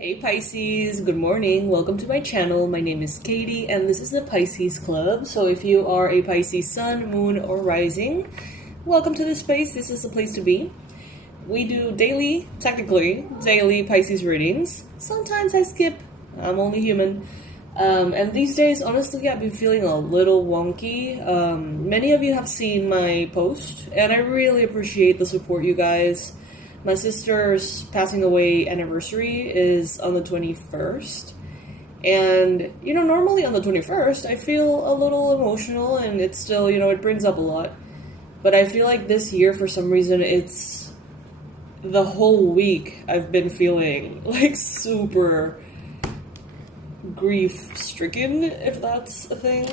Hey Pisces, good morning. Welcome to my channel. My name is Katie and this is the Pisces Club. So if you are a Pisces sun, moon, or rising, welcome to this space. This is the place to be. We do technically daily Pisces readings. Sometimes I skip. I'm only human. And these days, honestly, I've been feeling a little wonky. Many of you have seen my post and I really appreciate the support, you guys. My sister's passing away anniversary is on the 21st. And, normally on the 21st, I feel a little emotional and it's still, it brings up a lot. But I feel like this year, for some reason, it's the whole week I've been feeling like super grief-stricken, if that's a thing.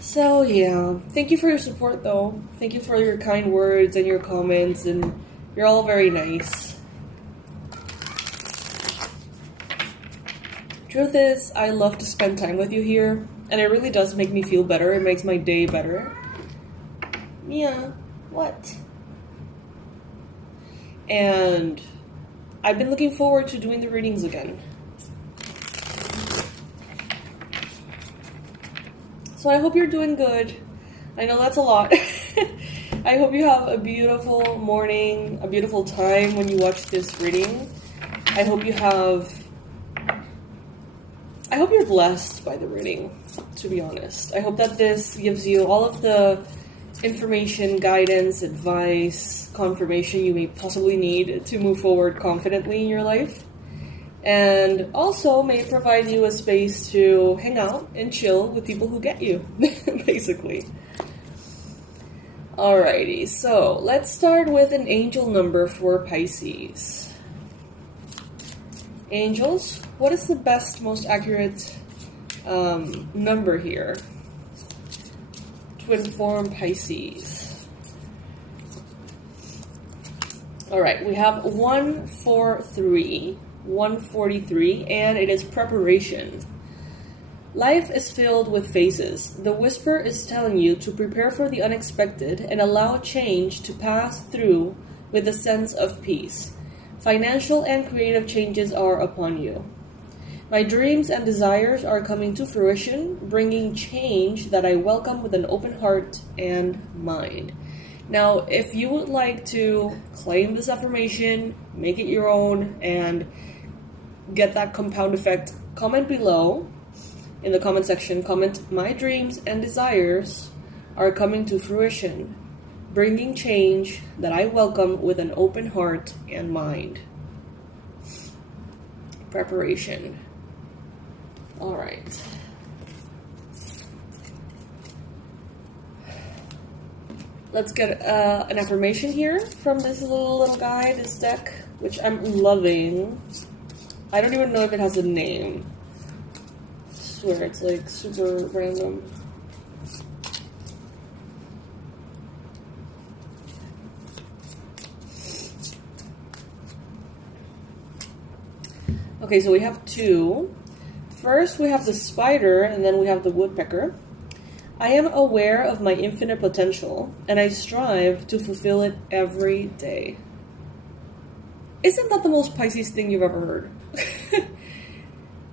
So yeah, thank you for your support though. Thank you for your kind words and your comments, and you're all very nice. Truth is, I love to spend time with you here, and it really does make me feel better. It makes my day better. Yeah, what? And I've been looking forward to doing the readings again. So I hope you're doing good. I know that's a lot. I hope you have a beautiful morning, a beautiful time when you watch this reading. I hope you're blessed by the reading, to be honest. I hope that this gives you all of the information, guidance, advice, confirmation you may possibly need to move forward confidently in your life. And also may provide you a space to hang out and chill with people who get you, basically. Alrighty, so let's start with an angel number for Pisces. Angels, what is the best, most accurate number here to inform Pisces? Alright, we have 143. 143, and it is preparation. Life is filled with phases. The whisper is telling you to prepare for the unexpected and allow change to pass through with a sense of peace. Financial and creative changes are upon you. My dreams and desires are coming to fruition, bringing change that I welcome with an open heart and mind. Now, if you would like to claim this affirmation, make it your own, and get that compound effect, comment below in the comment section. Comment, my dreams and desires are coming to fruition, bringing change that I welcome with an open heart and mind. Preparation. All right. Let's get an affirmation here from this little guy, this deck, which I'm loving. I don't even know if it has a name. I swear, it's like super random. Okay, so we have two. First, we have the spider, and then we have the woodpecker. I am aware of my infinite potential, and I strive to fulfill it every day. Isn't that the most Pisces thing you've ever heard?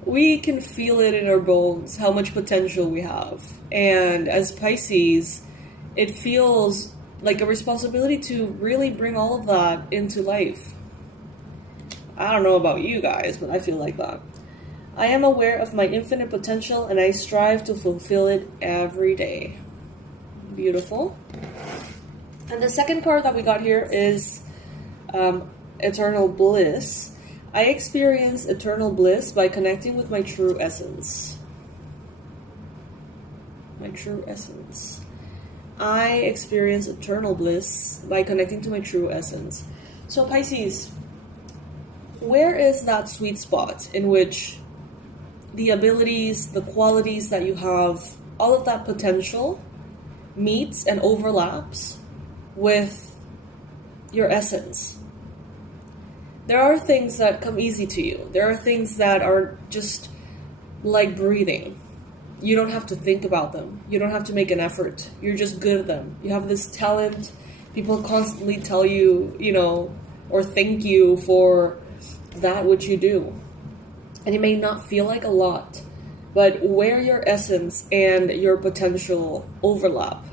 We can feel it in our bones, how much potential we have. And as Pisces, it feels like a responsibility to really bring all of that into life. I don't know about you guys, but I feel like that. I am aware of my infinite potential and I strive to fulfill it every day. Beautiful. And the second card that we got here is Eternal Bliss. I experience eternal bliss by connecting with my true essence. My true essence. I experience eternal bliss by connecting to my true essence. So Pisces, where is that sweet spot in which the abilities, the qualities that you have, all of that potential meets and overlaps with your essence? There are things that come easy to you. There are things that are just like breathing. You don't have to think about them. You don't have to make an effort. You're just good at them. You have this talent. People constantly tell you, or thank you for that which you do. And it may not feel like a lot, but where your essence and your potential overlap,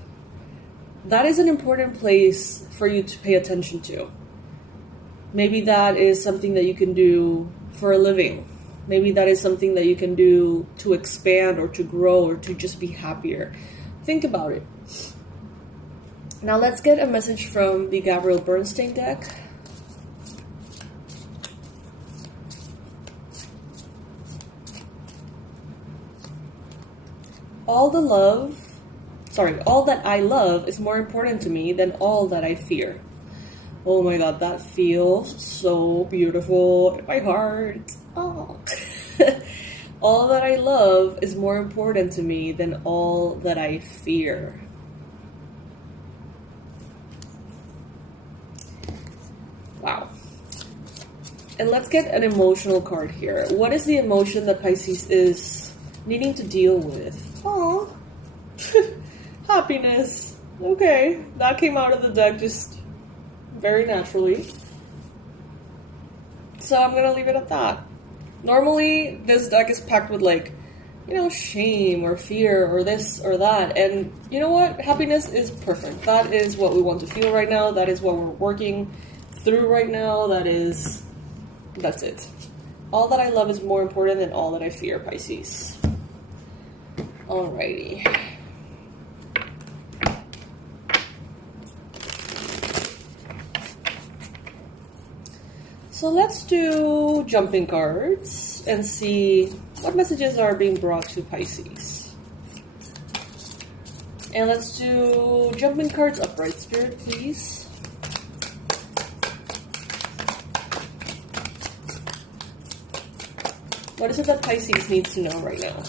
that is an important place for you to pay attention to. Maybe that is something that you can do for a living. Maybe that is something that you can do to expand or to grow or to just be happier. Think about it. Now let's get a message from the Gabriel Bernstein deck. All that I love is more important to me than all that I fear. Oh my god, that feels so beautiful in my heart. Oh. All that I love is more important to me than all that I fear. Wow. And let's get an emotional card here. What is the emotion that Pisces is needing to deal with? Oh, happiness. Okay, that came out of the deck just very naturally. So I'm gonna leave it at that. Normally, this deck is packed with shame or fear or this or that. And you know what? Happiness is perfect. That is what we want to feel right now. That is what we're working through right now. That's it. All that I love is more important than all that I fear, Pisces. Alrighty. So let's do jumping cards and see what messages are being brought to Pisces. And let's do jumping cards upright, Spirit, please. What is it that Pisces needs to know right now?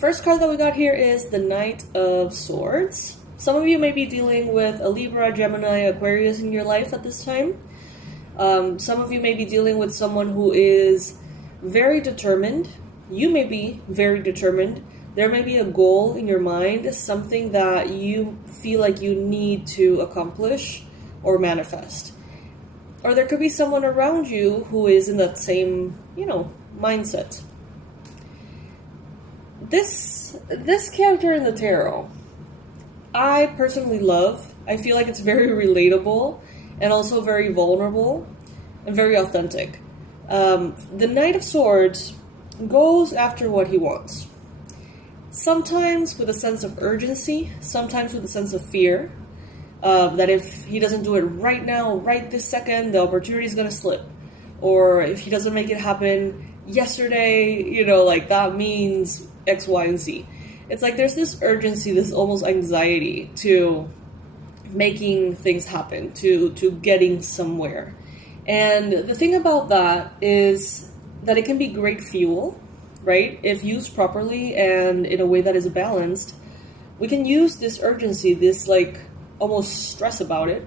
First card that we got here is the Knight of Swords. Some of you may be dealing with a Libra, Gemini, Aquarius in your life at this time. Some of you may be dealing with someone who is very determined. You may be very determined. There may be a goal in your mind, something that you feel like you need to accomplish or manifest. Or there could be someone around you who is in that same, mindset. This character in the tarot, I personally love. I feel like it's very relatable and also very vulnerable and very authentic. The Knight of Swords goes after what he wants. Sometimes with a sense of urgency, sometimes with a sense of fear, that if he doesn't do it right now, right this second, the opportunity is going to slip. Or if he doesn't make it happen yesterday, that means X, Y, and Z. It's like there's this urgency, this almost anxiety to making things happen, to getting somewhere. And the thing about that is that it can be great fuel, right? If used properly and in a way that is balanced, we can use this urgency, this almost stress about it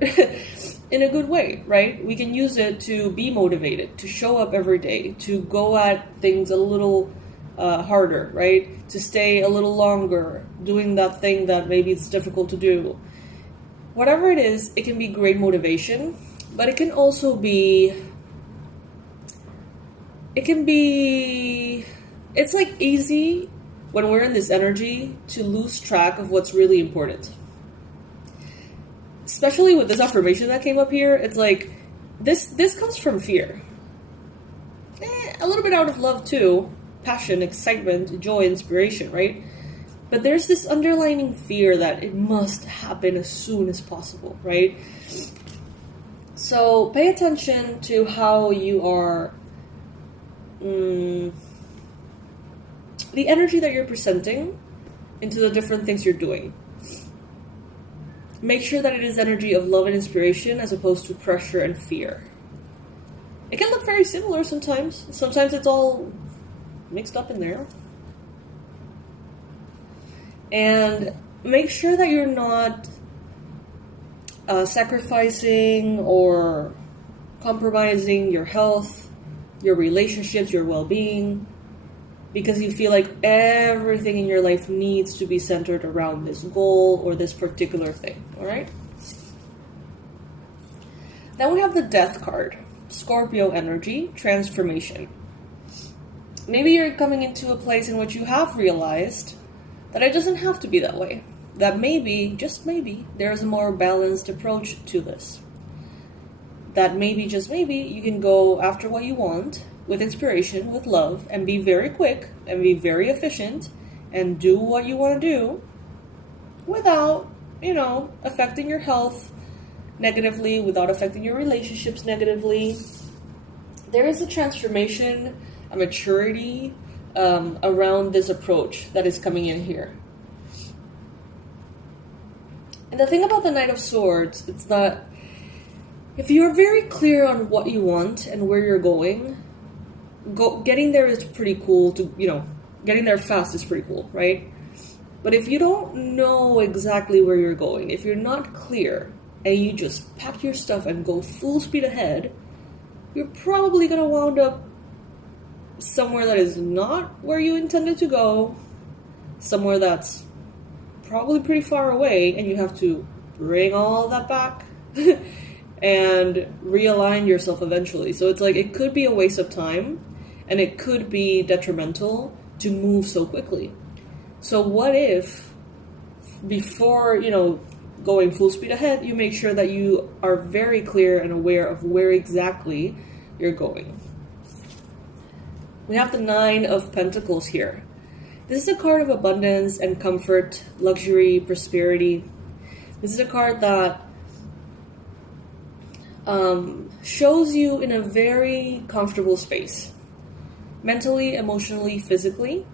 in a good way, right? We can use it to be motivated, to show up every day, to go at things a little harder, right? To stay a little longer doing that thing that maybe it's difficult to do. Whatever it is, it can be great motivation, but it can also be, it's easy when we're in this energy to lose track of what's really important. Especially with this affirmation that came up here, it's like, this comes from fear. A little bit out of love too. Passion, excitement, joy, inspiration, right? But there's this underlying fear that it must happen as soon as possible, right? So pay attention to how you are, the energy that you're presenting into the different things you're doing. Make sure that it is energy of love and inspiration as opposed to pressure and fear. It can look very similar sometimes. Sometimes it's all mixed up in there. And make sure that you're not sacrificing or compromising your health, your relationships, your well-being, because you feel like everything in your life needs to be centered around this goal or this particular thing, all right? Then we have the Death card, Scorpio energy, transformation. Maybe you're coming into a place in which you have realized that it doesn't have to be that way. That maybe, just maybe, there's a more balanced approach to this. That maybe, just maybe, you can go after what you want with inspiration, with love, and be very quick and be very efficient and do what you want to do without, affecting your health negatively, without affecting your relationships negatively. There is a transformation, a maturity around this approach that is coming in here. And the thing about the Knight of Swords is that if you're very clear on what you want and where you're going, getting there is pretty cool. Getting there fast is pretty cool, right? But if you don't know exactly where you're going, if you're not clear, and you just pack your stuff and go full speed ahead, you're probably going to wound up somewhere that is not where you intended to go, somewhere that's probably pretty far away, and you have to bring all that back and realign yourself eventually. So it's like, it could be a waste of time, and it could be detrimental to move so quickly. So what if, before, going full speed ahead, you make sure that you are very clear and aware of where exactly you're going. We have the Nine of Pentacles here. This is a card of abundance and comfort, luxury, prosperity. This is a card that shows you in a very comfortable space. Mentally, emotionally, physically.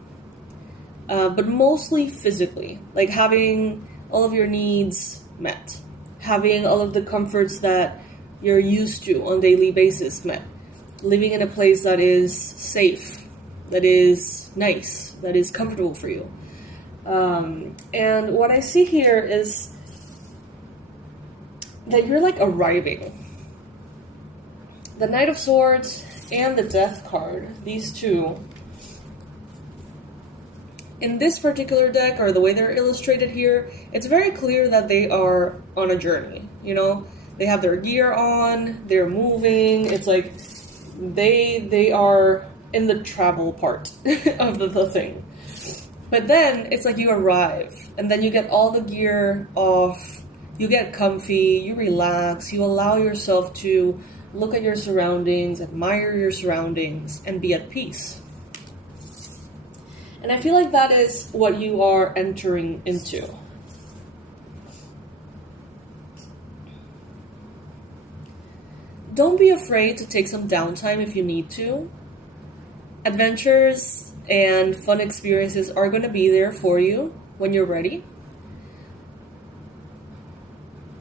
But mostly physically. Like having all of your needs met. Having all of the comforts that you're used to on a daily basis met. Living in a place that is safe, that is nice, that is comfortable for you. And what I see here is that you're like arriving. The Knight of Swords and the Death card, these two, in this particular deck, or the way they're illustrated here, it's very clear that they are on a journey, They have their gear on, they're moving, it's like they are in the travel part of the thing. But then, it's like you arrive, and then you get all the gear off, you get comfy, you relax, you allow yourself to look at your surroundings, admire your surroundings, and be at peace. And I feel like that is what you are entering into. Don't be afraid to take some downtime if you need to. Adventures and fun experiences are going to be there for you when you're ready.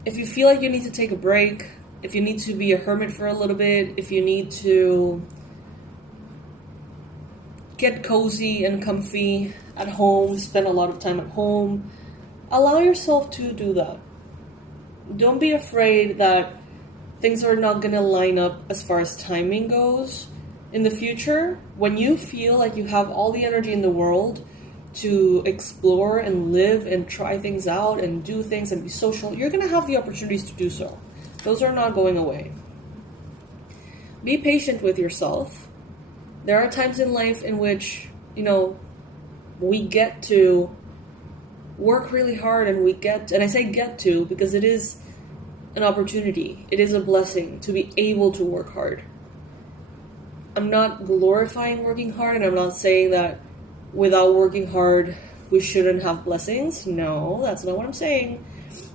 If you feel like you need to take a break, if you need to be a hermit for a little bit, if you need to get cozy and comfy at home, spend a lot of time at home, allow yourself to do that. Don't be afraid that things are not going to line up as far as timing goes in the future. When you feel like you have all the energy in the world to explore and live and try things out and do things and be social, you're going to have the opportunities to do so. Those are not going away. Be patient with yourself. There are times in life in which, we get to work really hard, and I say get to because it is an opportunity. It is a blessing to be able to work hard. I'm not glorifying working hard, and I'm not saying that without working hard, we shouldn't have blessings. No, that's not what I'm saying.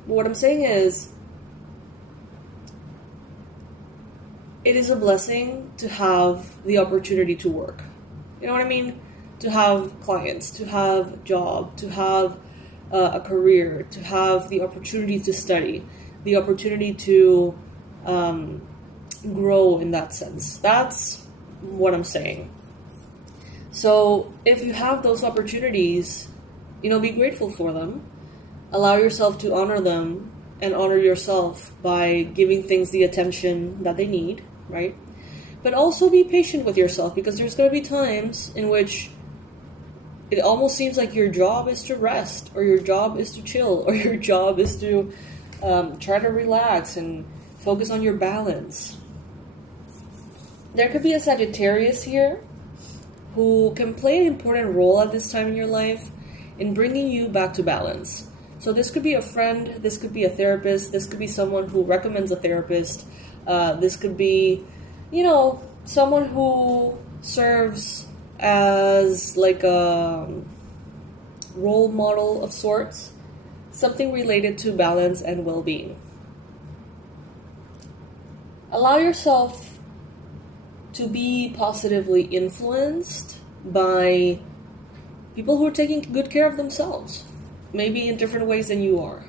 But what I'm saying is, it is a blessing to have the opportunity to work. You know what I mean? To have clients, to have a job, to have a career, to have the opportunity to study, the opportunity to grow in that sense. That's what I'm saying. So if you have those opportunities, be grateful for them. Allow yourself to honor them and honor yourself by giving things the attention that they need, right? But also be patient with yourself, because there's going to be times in which it almost seems like your job is to rest, or your job is to chill, or your job is to try to relax and focus on your balance. There could be a Sagittarius here who can play an important role at this time in your life in bringing you back to balance. So this could be a friend, this could be a therapist, this could be someone who recommends a therapist, this could be, someone who serves as like a role model of sorts, something related to balance and well-being. Allow yourself to be positively influenced by people who are taking good care of themselves, maybe in different ways than you are.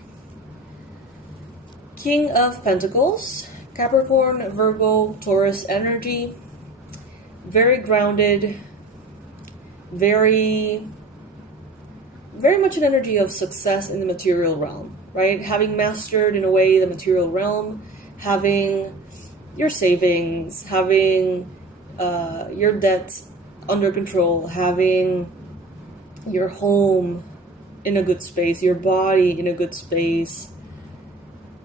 King of Pentacles, Capricorn, Virgo, Taurus energy, very grounded, very much an energy of success in the material realm, right? Having mastered in a way the material realm, having your savings, having your debts under control, having your home in a good space, your body in a good space,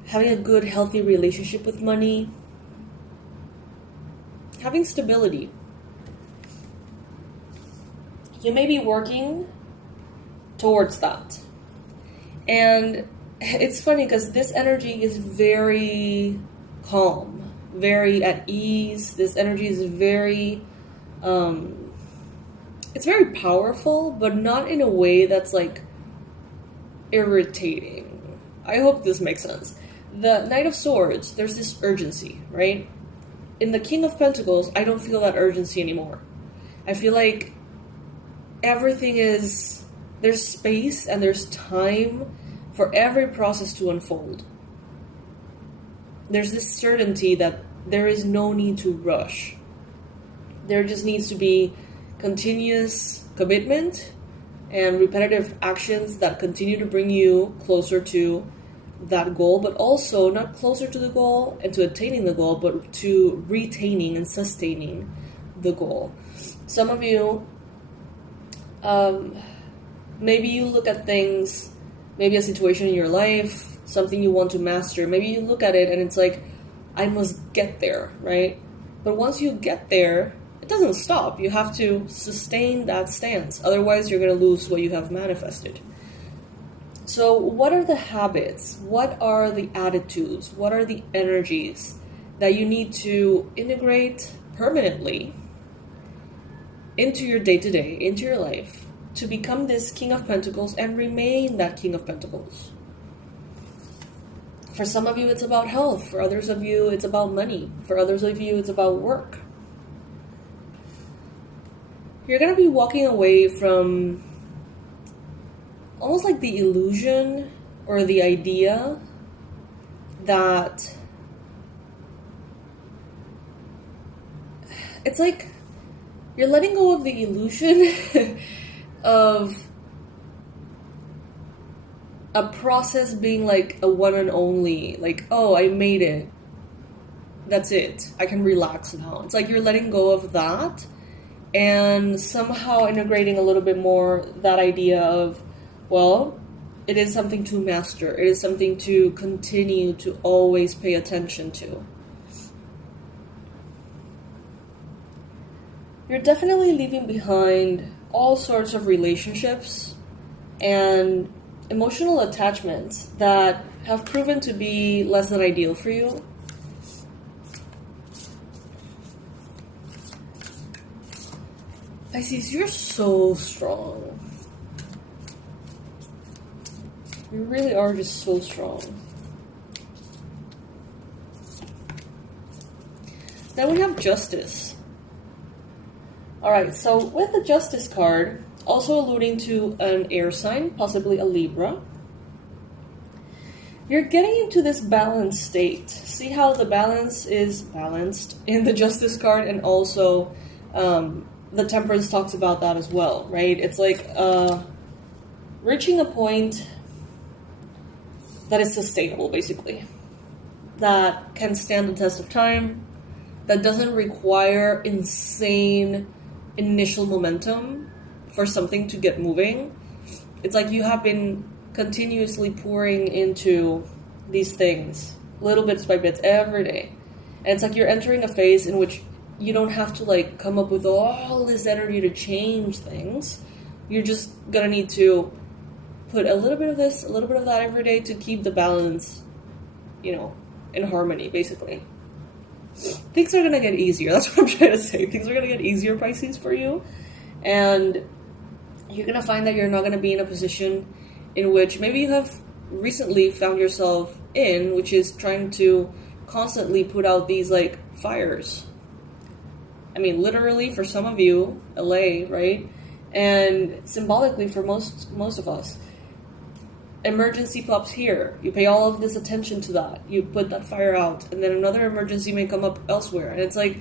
having a good, healthy relationship with money, having stability. You may be working towards that. And it's funny because this energy is very calm, very at ease. This energy is very, it's very powerful, but not in a way that's like irritating. I hope this makes sense. The Knight of Swords, there's this urgency, right? In the King of Pentacles, I don't feel that urgency anymore. I feel like everything is, there's space and there's time for every process to unfold. There's this certainty that there is no need to rush. There just needs to be continuous commitment and repetitive actions that continue to bring you closer to that goal, but also not closer to the goal and to attaining the goal, but to retaining and sustaining the goal. Some of you, maybe you look at things, maybe a situation in your life, something you want to master, maybe you look at it and it's like, I must get there, right? But once you get there, it doesn't stop. You have to sustain that stance. Otherwise, you're going to lose what you have manifested. So what are the habits? What are the attitudes? What are the energies that you need to integrate permanently into your day-to-day, into your life, to become this King of Pentacles and remain that King of Pentacles? For some of you, it's about health. For others of you, it's about money. For others of you, it's about work. You're going to be walking away from almost like the illusion or the idea that it's like you're letting go of the illusion of a process being like a one and only, like, oh, I made it. That's it. I can relax now. It's like you're letting go of that and somehow integrating a little bit more that idea of, well, it is something to master. It is something to continue to always pay attention to. You're definitely leaving behind all sorts of relationships and emotional attachments that have proven to be less than ideal for you. Pisces, you're so strong. You really are just so strong. Then we have Justice. Alright, so with the Justice card, also alluding to an air sign, possibly a Libra, you're getting into this balanced state. See how the balance is balanced in the Justice card, and also the Temperance talks about that as well, right? It's like reaching a point that is sustainable, basically, that can stand the test of time, that doesn't require insane initial momentum for something to get moving. It's like you have been continuously pouring into these things, little bits by bits, every day. And it's like you're entering a phase in which you don't have to like come up with all this energy to change things. You're just gonna need to put a little bit of this, a little bit of that every day to keep the balance, in harmony, basically. Things are gonna get easier. That's what I'm trying to say. Things are gonna get easier, Pisces, for you. And you're gonna find that you're not gonna be in a position in which maybe you have recently found yourself in, which is trying to constantly put out these like fires. I mean, literally for some of you, LA, right? And symbolically for most of us. Emergency pops here. You pay all of this attention to that. You put that fire out, and then another emergency may come up elsewhere. And it's like,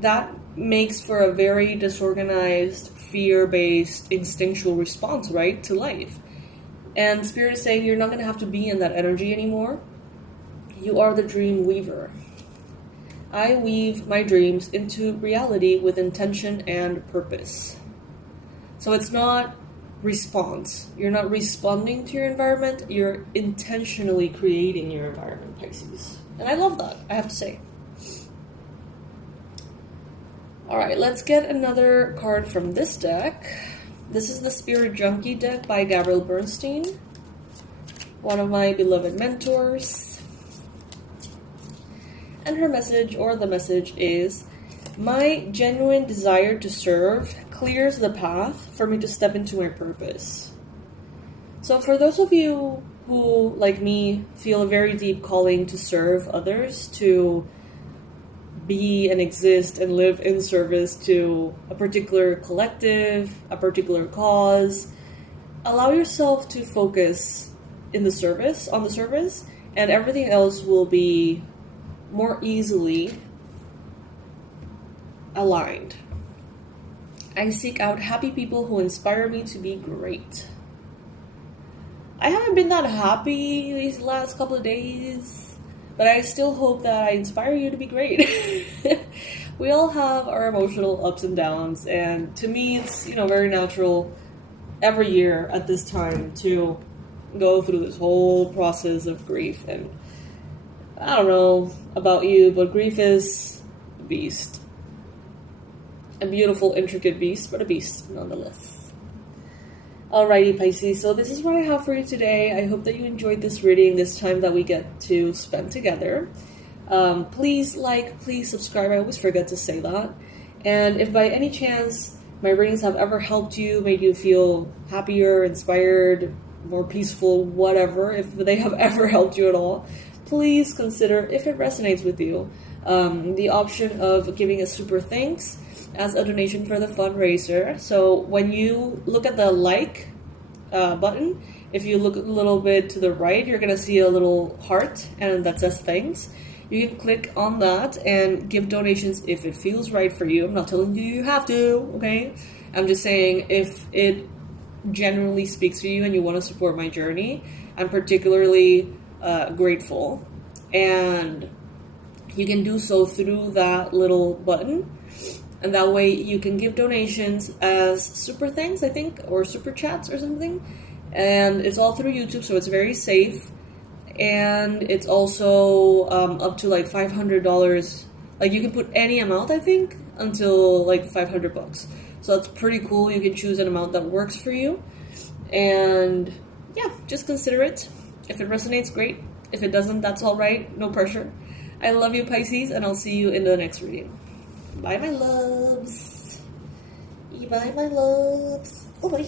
that makes for a very disorganized, fear-based, instinctual response, right, to life. And Spirit is saying you're not going to have to be in that energy anymore. You are the dream weaver. I weave my dreams into reality with intention and purpose. So it's not response. You're not responding to your environment. You're intentionally creating your environment, Pisces. And I love that, I have to say. Alright, let's get another card from this deck. This is the Spirit Junkie deck by Gabrielle Bernstein, one of my beloved mentors. And her message, or the message, is, my genuine desire to serve clears the path for me to step into my purpose. So for those of you who, like me, feel a very deep calling to serve others, to be and exist and live in service to a particular collective, a particular cause, allow yourself to focus on the service, and everything else will be more easily aligned. I seek out happy people who inspire me to be great. I haven't been that happy these last couple of days, but I still hope that I inspire you to be great. We all have our emotional ups and downs, and to me it's, very natural every year at this time to go through this whole process of grief. And I don't know about you, but grief is a beast. A beautiful, intricate beast, but a beast nonetheless. Alrighty, Pisces, so this is what I have for you today. I hope that you enjoyed this reading, this time that we get to spend together. Please like, please subscribe. I always forget to say that. And if by any chance my readings have ever helped you, made you feel happier, inspired, more peaceful, whatever, if they have ever helped you at all, please consider, if it resonates with you, the option of giving a super thanks as a donation for the fundraiser. So when you look at the like button, if you look a little bit to the right, you're going to see a little heart and that says thanks. You can click on that and give donations if it feels right for you. I'm not telling you you have to, okay? I'm just saying if it genuinely speaks to you and you want to support my journey, I'm particularly grateful. And you can do so through that little button. And that way you can give donations as super thanks, I think, or super chats or something. And it's all through YouTube, so it's very safe. And it's also up to like $500. Like you can put any amount, I think, until like $500. So that's pretty cool. You can choose an amount that works for you. And yeah, just consider it. If it resonates, great. If it doesn't, that's all right. No pressure. I love you, Pisces, and I'll see you in the next reading. Bye, my loves. Bye, my loves. Oh, my.